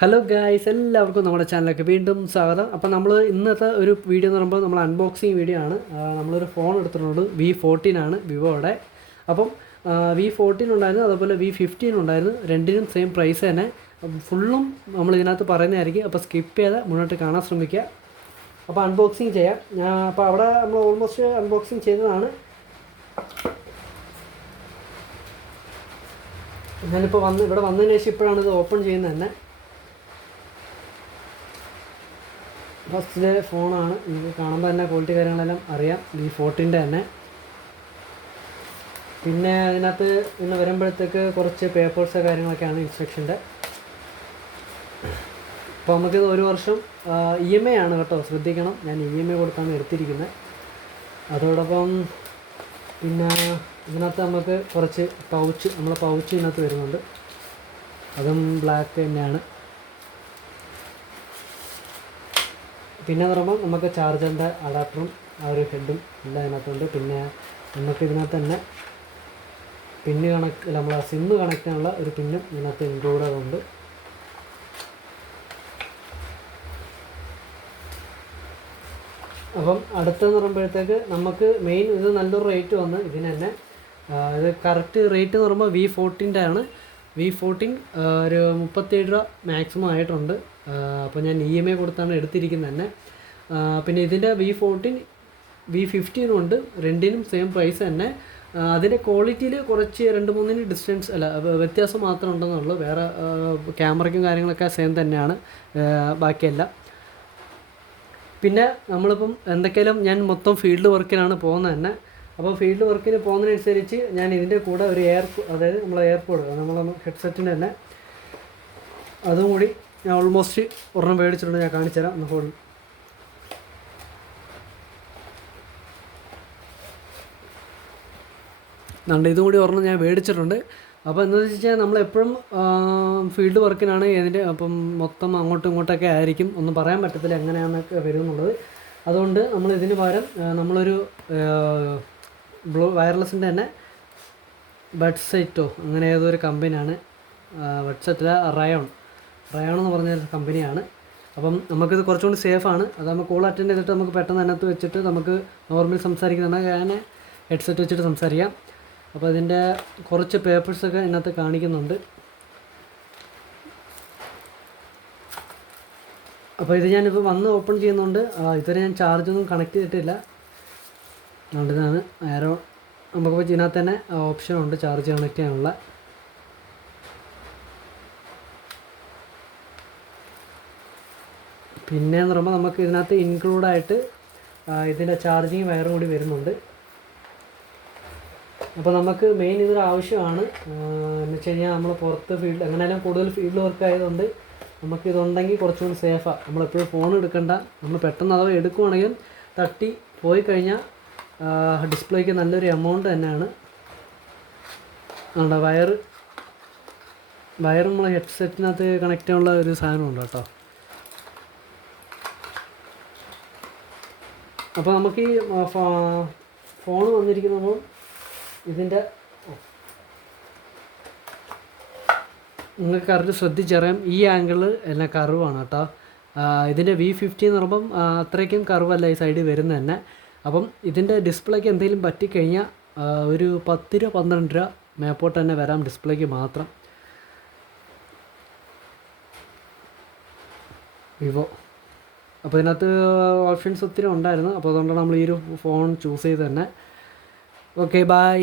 Hello guys, എല്ലാവർക്കും നമ്മുടെ ചാനലിലേക്ക് വീണ്ടും സ്വാഗതം. അപ്പോൾ നമ്മൾ ഇന്നത്തെ ഒരു വീഡിയോ എന്ന് പറയുമ്പോൾ നമ്മൾ അൺബോക്സിങ് വീഡിയോ ആണ്. നമ്മളൊരു ഫോൺ എടുത്തിട്ടുണ്ട്, V14 ആണ് വിവോയുടെ. അപ്പം V14 ഉണ്ടായിരുന്നു, അതുപോലെ V15 ഉണ്ടായിരുന്നു. രണ്ടിനും സെയിം പ്രൈസ് തന്നെ. ഫുള്ളും നമ്മൾ ഇതിനകത്ത് പറയുന്നതായിരിക്കും. അപ്പോൾ സ്കിപ്പ് ചെയ്ത് മുന്നോട്ട് കാണാൻ ശ്രമിക്കുക. അപ്പോൾ അൺബോക്സിങ് ചെയ്യാം. അപ്പോൾ അവിടെ നമ്മൾ ഓൾമോസ്റ്റ് അൺബോക്സിങ് ചെയ്തതാണ്. ഞാനിപ്പോൾ ഇവിടെ വന്നതിന് ശേഷം ഇപ്പോഴാണ് ഇത് ഓപ്പൺ ചെയ്യുന്നത് തന്നെ. ഫസ്റ്റ് ഫോണാണ്. നിങ്ങൾക്ക് കാണുമ്പോൾ തന്നെ ക്വാളിറ്റി കാര്യങ്ങളെല്ലാം അറിയാം, V14 തന്നെ. പിന്നെ അതിനകത്ത് പിന്നെ വരുമ്പോഴത്തേക്ക് കുറച്ച് പേപ്പേഴ്സ് കാര്യങ്ങളൊക്കെയാണ് ഇൻസ്ട്രക്ഷൻ്റെ. അപ്പോൾ നമുക്കിത് 1 വർഷം EMI ആണ് കേട്ടോ, ശ്രദ്ധിക്കണം. ഞാൻ EMI കൊടുത്താണ് എടുത്തിരിക്കുന്നത്. അതോടൊപ്പം പിന്നെ ഇതിനകത്ത് നമുക്ക് കുറച്ച് നമ്മളെ പൗച്ച് ഇതിനകത്ത് വരുന്നുണ്ട്. അതും ബ്ലാക്ക് തന്നെയാണ്. പിന്നെ പറയുമ്പോൾ നമുക്ക് ചാർജറിൻ്റെ അഡാപ്റ്ററും ആ ഒരു ഹെഡും എല്ലാം ഇതിനകത്തുണ്ട്. പിന്നെ നമുക്ക് ഇതിനകത്ത് തന്നെ പിന്ന് നമ്മളെ സിമ്മ് കണക്ട് ചെയ്യാനുള്ള ഒരു പിന്നും ഇതിനകത്ത് ഇൻക്ലൂഡ് ഉണ്ട്. അപ്പം അടുത്തെന്ന് പറയുമ്പോഴത്തേക്ക് നമുക്ക് മെയിൻ ഇത് നല്ലൊരു റേറ്റ് വന്ന് ഇതിന് തന്നെ. ഇത് കറക്റ്റ് റേറ്റ് എന്ന് പറയുമ്പോൾ V14 ആണ്. V14 ഒരു 37 രൂപ മാക്സിമം ആയിട്ടുണ്ട്. അപ്പോൾ ഞാൻ EMI കൊടുത്താണ് എടുത്തിരിക്കുന്നത് തന്നെ. പിന്നെ ഇതിൻ്റെ V14 V15 ഉണ്ട്, രണ്ടിനും സെയിം പ്രൈസ് തന്നെ. അതിൻ്റെ ക്വാളിറ്റിയിൽ കുറച്ച് 2-3 ഡിസ്റ്റൻസ് വ്യത്യാസം മാത്രം ഉണ്ടെന്നുള്ളൂ. വേറെ ക്യാമറയ്ക്കും കാര്യങ്ങളൊക്കെ സെയിം തന്നെയാണ്, ബാക്കിയെല്ലാം. പിന്നെ നമ്മളിപ്പം എന്തൊക്കെയാലും ഞാൻ മൊത്തം ഫീൽഡ് വർക്കിനാണ് പോകുന്നത് തന്നെ. അപ്പോൾ ഫീൽഡ് വർക്കിന് പോകുന്നതിനനുസരിച്ച് ഞാൻ ഇതിൻ്റെ കൂടെ ഒരു അതായത് നമ്മളെ എയർപോഡ്, നമ്മളെ ഹെഡ്സെറ്റിൻ്റെ തന്നെ അതും കൂടി ഞാൻ ഓൾമോസ്റ്റ് ഒരെണ്ണം മേടിച്ചിട്ടുണ്ട്. ഞാൻ കാണിച്ചു തരാം. ഒന്ന് ഹോൾഡ്. ഇതും കൂടി ഒരെണ്ണം ഞാൻ മേടിച്ചിട്ടുണ്ട്. അപ്പോൾ എന്താണെന്ന് വെച്ച് കഴിഞ്ഞാൽ നമ്മളെപ്പോഴും ഫീൽഡ് വർക്കിനാണ് ഇതിൻ്റെ. അപ്പം മൊത്തം അങ്ങോട്ടും ഇങ്ങോട്ടൊക്കെ ആയിരിക്കും, ഒന്നും പറയാൻ പറ്റത്തില്ല എങ്ങനെയാണെന്നൊക്കെ വരും എന്നുള്ളത്. അതുകൊണ്ട് നമ്മൾ ഇതിന് പകരം നമ്മളൊരു വയർലെസ്സിൻ്റെ തന്നെ ബഡ്സെറ്റോ അങ്ങനെ ഏതൊരു കമ്പനിയാണ്, ബഡ്സെറ്റിൽ റയോൺ എന്ന് പറഞ്ഞൊരു കമ്പനിയാണ്. അപ്പം നമുക്കിത് കുറച്ചുകൂടി സേഫാണ്. അത് നമുക്ക് കോൾ അറ്റൻഡ് ചെയ്തിട്ട് നമുക്ക് പെട്ടെന്ന് അതിനകത്ത് വെച്ചിട്ട് നമുക്ക് നോർമൽ സംസാരിക്കുന്ന ഞാൻ ഹെഡ്സെറ്റ് വെച്ചിട്ട് സംസാരിക്കാം. അപ്പോൾ ഇതിൻ്റെ കുറച്ച് പേപ്പേഴ്സൊക്കെ ഇതിനകത്ത് കാണിക്കുന്നുണ്ട്. അപ്പോൾ ഇത് ഞാനിപ്പോൾ വന്ന് ഓപ്പൺ ചെയ്യുന്നുണ്ട്. ഇതുവരെ ഞാൻ ചാർജൊന്നും കണക്ട് ചെയ്തിട്ടില്ല. അതുകൊണ്ട് ഇതാണ് ആരോ നമുക്കിപ്പോൾ ഇതിനകത്ത് തന്നെ ഓപ്ഷൻ ഉണ്ട് ചാർജ് കണക്ട് ചെയ്യാനുള്ള. പിന്നെ എന്ന് പറയുമ്പോൾ നമുക്ക് ഇതിനകത്ത് ഇൻക്ലൂഡായിട്ട് ഇതിൻ്റെ ചാർജിങ് വയറും കൂടി വരുന്നുണ്ട്. അപ്പോൾ നമുക്ക് മെയിൻ ഇതൊരു ആവശ്യമാണ്. എന്ന് വെച്ച് കഴിഞ്ഞാൽ നമ്മൾ പുറത്ത് ഫീൽഡ് എങ്ങനെയാലും കൂടുതൽ ഫീൽഡ് വർക്ക് ആയതുകൊണ്ട് നമുക്കിതുണ്ടെങ്കിൽ കുറച്ചുകൂടി സേഫാണ്. നമ്മളെപ്പോഴും ഫോൺ എടുക്കണ്ട. നമ്മൾ പെട്ടെന്ന് അഥവാ എടുക്കുവാണെങ്കിലും തട്ടി പോയി കഴിഞ്ഞാൽ ഡിസ്പ്ലേക്ക് നല്ലൊരു എമൗണ്ട് തന്നെയാണ്. ആണ്ട വയർ നമ്മൾ ഹെഡ്സെറ്റിനകത്ത് കണക്ട് ചെയ്യാനുള്ള ഒരു സാധനമുണ്ട് കേട്ടോ. അപ്പോൾ നമുക്ക് ഈ ഫോൺ വന്നിരിക്കുമ്പോൾ ഇതിൻ്റെ നിങ്ങൾക്ക് കറക്റ്റ് ശ്രദ്ധിച്ചറിയാം, ഈ ആംഗിൾ എല്ലാം കർവാണ് കേട്ടോ. ഇതിൻ്റെ V15 എന്ന് പറയുമ്പം അത്രയ്ക്കും കർവല്ല ഈ സൈഡിൽ വരുന്നത് തന്നെ. അപ്പം ഇതിൻ്റെ ഡിസ്പ്ലേക്ക് എന്തെങ്കിലും പറ്റിക്കഴിഞ്ഞാൽ ഒരു 10 രൂപ 12 രൂപ മേപ്പോട്ട് തന്നെ വരാം ഡിസ്പ്ലേക്ക് മാത്രം. വിവോ. അപ്പോൾ ഇതിനകത്ത് ഓപ്ഷൻസ് ഒത്തിരി ഉണ്ടായിരുന്നു. അപ്പോൾ അതുകൊണ്ടാണ് നമ്മൾ ഈ ഒരു ഫോൺ ചൂസ് ചെയ്ത് തന്നെ. Okay, by.